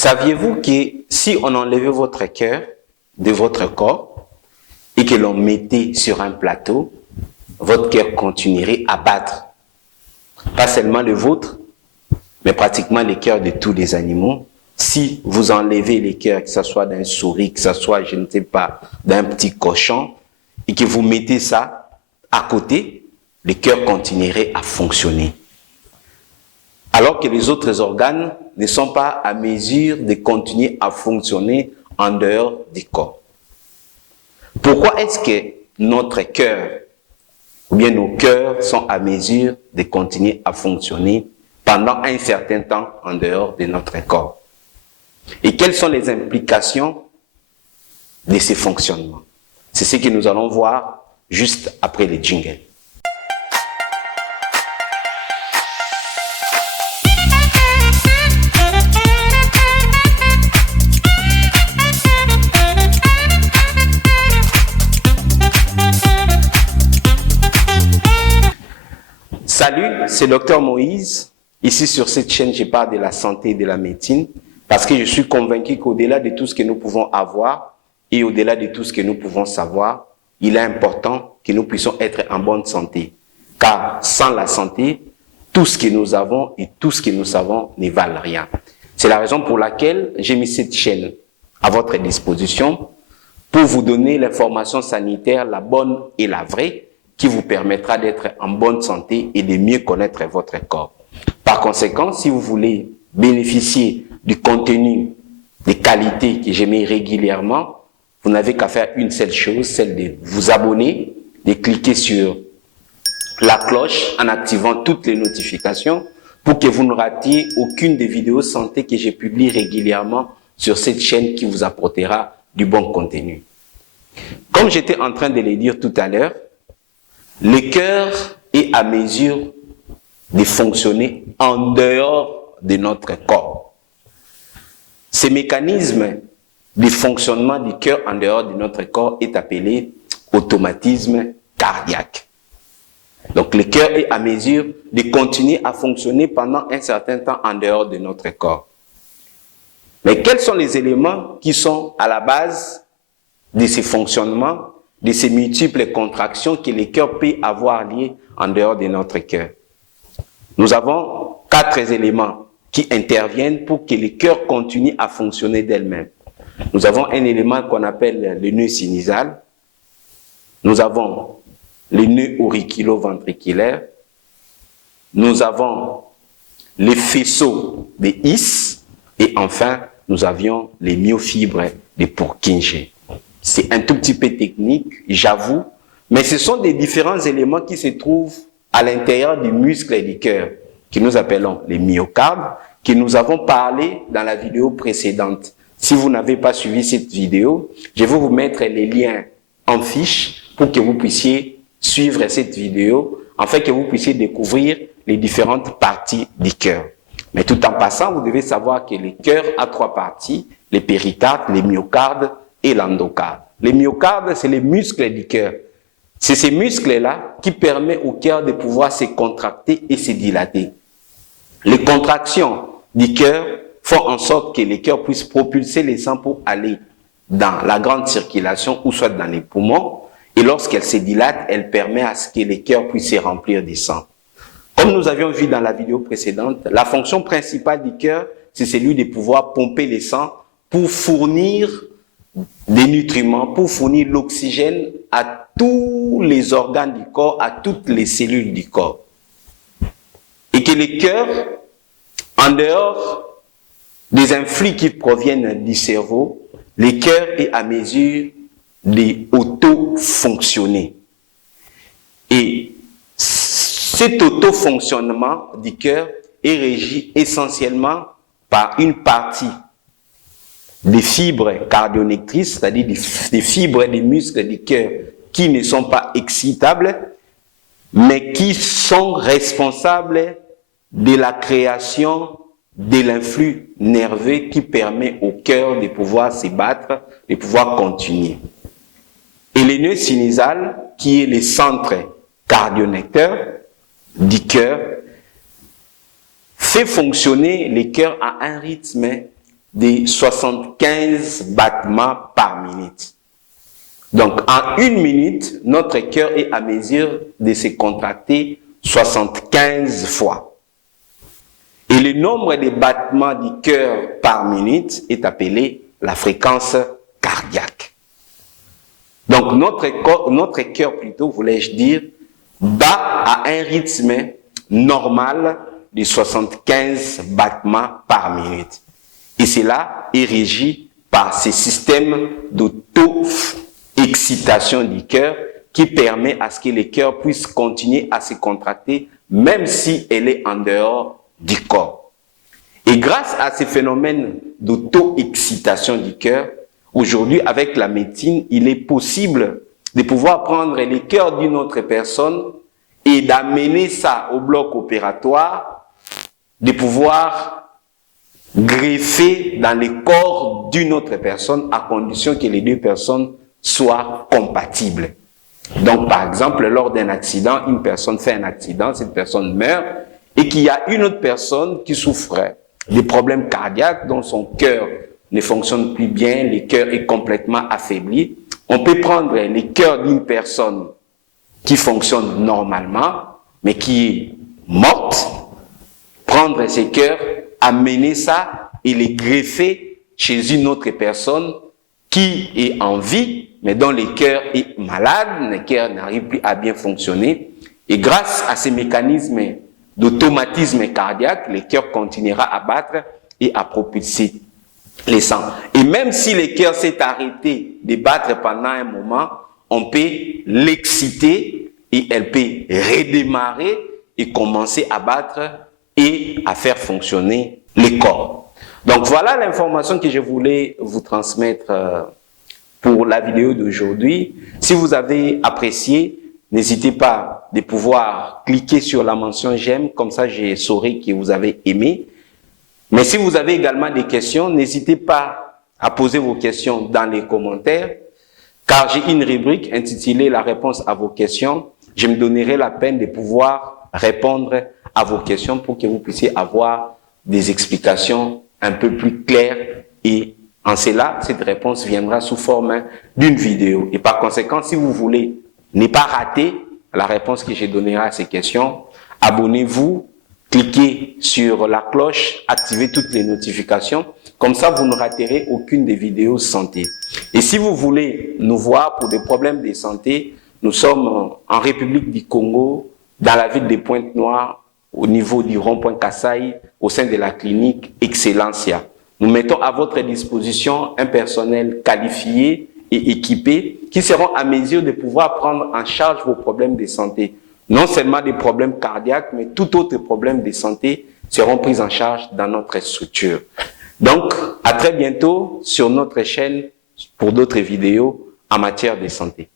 Saviez-vous que si on enlevait votre cœur de votre corps et que l'on mettait sur un plateau, votre cœur continuerait à battre? Pas seulement le vôtre, mais pratiquement les cœurs de tous les animaux. Si vous enlevez les cœurs, que ce soit d'un souris, que ce soit, je ne sais pas, d'un petit cochon, et que vous mettez ça à côté, le cœur continuerait à fonctionner. Alors que les autres organes ne sont pas à mesure de continuer à fonctionner en dehors du corps. Pourquoi est-ce que notre cœur, ou bien nos cœurs sont à mesure de continuer à fonctionner pendant un certain temps en dehors de notre corps? Et quelles sont les implications de ces fonctionnements? C'est ce que nous allons voir juste après les jingles. Salut, c'est Dr Moïse. Ici sur cette chaîne, je parle de la santé et de la médecine parce que je suis convaincu qu'au-delà de tout ce que nous pouvons avoir et au-delà de tout ce que nous pouvons savoir, il est important que nous puissions être en bonne santé. Car sans la santé, tout ce que nous avons et tout ce que nous savons ne valent rien. C'est la raison pour laquelle j'ai mis cette chaîne à votre disposition pour vous donner l'information sanitaire, la bonne et la vraie, qui vous permettra d'être en bonne santé et de mieux connaître votre corps. Par conséquent, si vous voulez bénéficier du contenu, des qualités que j'émets régulièrement, vous n'avez qu'à faire une seule chose, celle de vous abonner, de cliquer sur la cloche en activant toutes les notifications pour que vous ne ratiez aucune des vidéos santé que je publie régulièrement sur cette chaîne qui vous apportera du bon contenu. Comme j'étais en train de le dire tout à l'heure, le cœur est à mesure de fonctionner en dehors de notre corps. Ce mécanisme de fonctionnement du cœur en dehors de notre corps est appelé automatisme cardiaque. Donc le cœur est à mesure de continuer à fonctionner pendant un certain temps en dehors de notre corps. Mais quels sont les éléments qui sont à la base de ces fonctionnements, de ces multiples contractions que le cœur peut avoir liées en dehors de notre cœur? Nous avons 4 éléments qui interviennent pour que le cœur continue à fonctionner d'elle-même. Nous avons un élément qu'on appelle le nœud sinusal. Nous avons le nœud auriculo-ventriculaire. Nous avons les faisceaux de His. Et enfin, nous avions les myofibres de Purkinje. C'est un tout petit peu technique, j'avoue, mais ce sont des différents éléments qui se trouvent à l'intérieur du muscle du cœur, que nous appelons les myocardes, que nous avons parlé dans la vidéo précédente. Si vous n'avez pas suivi cette vidéo, je vais vous mettre les liens en fiche pour que vous puissiez suivre cette vidéo, afin que vous puissiez découvrir les différentes parties du cœur. Mais tout en passant, vous devez savoir que le cœur a 3 parties, les péricardes, les myocardes et l'endocarde. Les myocardes, c'est les muscles du cœur. C'est ces muscles-là qui permettent au cœur de pouvoir se contracter et se dilater. Les contractions du cœur font en sorte que le cœur puisse propulser le sang pour aller dans la grande circulation ou soit dans les poumons. Et lorsqu'elle se dilate, elle permet à ce que le cœur puisse se remplir de sang. Comme nous avions vu dans la vidéo précédente, la fonction principale du cœur, c'est celui de pouvoir pomper le sang pour fournir des nutriments, pour fournir l'oxygène à tous les organes du corps, à toutes les cellules du corps. Et que le cœur, en dehors des influx qui proviennent du cerveau, le cœur est à mesure d'auto-fonctionner. Et cet auto-fonctionnement du cœur est régi essentiellement par une partie des fibres cardionectrices, c'est-à-dire des fibres des muscles du cœur qui ne sont pas excitables, mais qui sont responsables de la création de l'influx nerveux qui permet au cœur de pouvoir se battre, de pouvoir continuer. Et le nœud sinusal, qui est le centre cardionecteur du cœur, fait fonctionner le cœur à un rythme de 75 battements par minute. Donc, en 1 minute, notre cœur est à mesure de se contracter 75 fois. Et le nombre de battements du cœur par minute est appelé la fréquence cardiaque. Donc, notre cœur, plutôt, voulais-je dire, bat à un rythme normal de 75 battements par minute. Et cela est régi par ce système d'auto-excitation du cœur qui permet à ce que le cœur puisse continuer à se contracter même si elle est en dehors du corps. Et grâce à ce phénomène d'auto-excitation du cœur, aujourd'hui, avec la médecine, il est possible de pouvoir prendre le cœur d'une autre personne et d'amener ça au bloc opératoire, de pouvoir greffer dans le corps d'une autre personne à condition que les deux personnes soient compatibles. Donc, par exemple, lors d'un accident, une personne fait un accident, cette personne meurt, et qu'il y a une autre personne qui souffre des problèmes cardiaques, dont son cœur ne fonctionne plus bien, le cœur est complètement affaibli. On peut prendre le cœur d'une personne qui fonctionne normalement, mais qui est morte, prendre ce cœur, amener ça et les greffer chez une autre personne qui est en vie, mais dont le cœur est malade, le cœur n'arrive plus à bien fonctionner. Et grâce à ces mécanismes d'automatisme cardiaque, le cœur continuera à battre et à propulser les sangs. Et même si le cœur s'est arrêté de battre pendant un moment, on peut l'exciter et elle peut redémarrer et commencer à battre et à faire fonctionner le corps. Donc voilà l'information que je voulais vous transmettre pour la vidéo d'aujourd'hui. Si vous avez apprécié, n'hésitez pas de pouvoir cliquer sur la mention j'aime, comme ça je saurai que vous avez aimé. Mais si vous avez également des questions, n'hésitez pas à poser vos questions dans les commentaires, car j'ai une rubrique intitulée la réponse à vos questions. Je me donnerai la peine de pouvoir répondre à vos questions pour que vous puissiez avoir des explications un peu plus claires, et en cela, cette réponse viendra sous forme d'une vidéo. Et par conséquent, si vous voulez ne pas rater la réponse que je donnerai à ces questions, abonnez-vous, cliquez sur la cloche, activez toutes les notifications. Comme ça, vous ne raterez aucune des vidéos santé. Et si vous voulez nous voir pour des problèmes de santé, nous sommes en République du Congo, dans la ville de Pointe-Noire, au niveau du rond-point Kassai, au sein de la clinique Excellencia. Nous mettons à votre disposition un personnel qualifié et équipés qui seront à mesure de pouvoir prendre en charge vos problèmes de santé. Non seulement des problèmes cardiaques, mais tout autre problème de santé seront pris en charge dans notre structure. Donc, à très bientôt sur notre chaîne pour d'autres vidéos en matière de santé.